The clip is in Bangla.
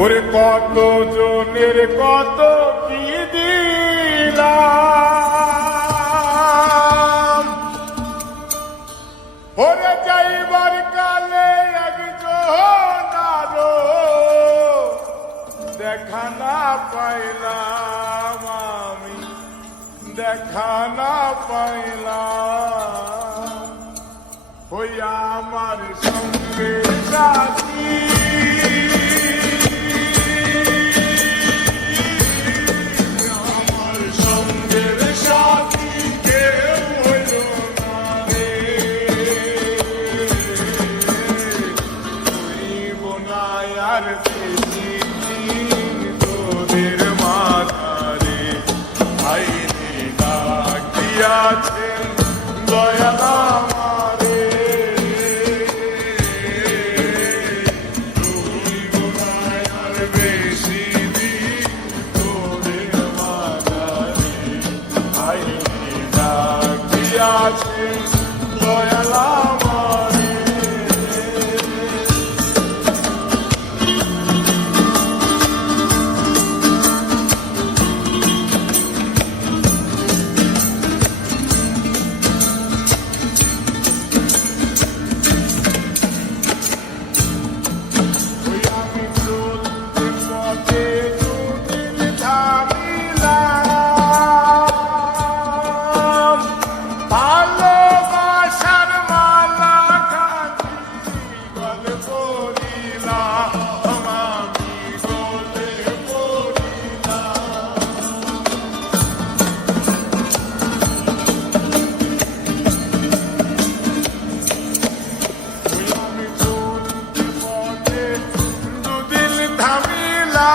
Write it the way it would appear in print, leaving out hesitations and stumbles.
ওরে কত জনের কত কি দিলাম, ওরে যাইবার কালে একজন আরো দেখা না পাইলাম, আমি দেখা না পাইলাম। ওই আমার সঙ্গে সাথী তোদের মাথারে আইনে ডাকিয়াছেন দয়াল আমারে, তুই বোনায় আর বেশি দিন তোদের মাথারে আইনে ডাকিয়াছেন দয়াল আমারে। থামিলা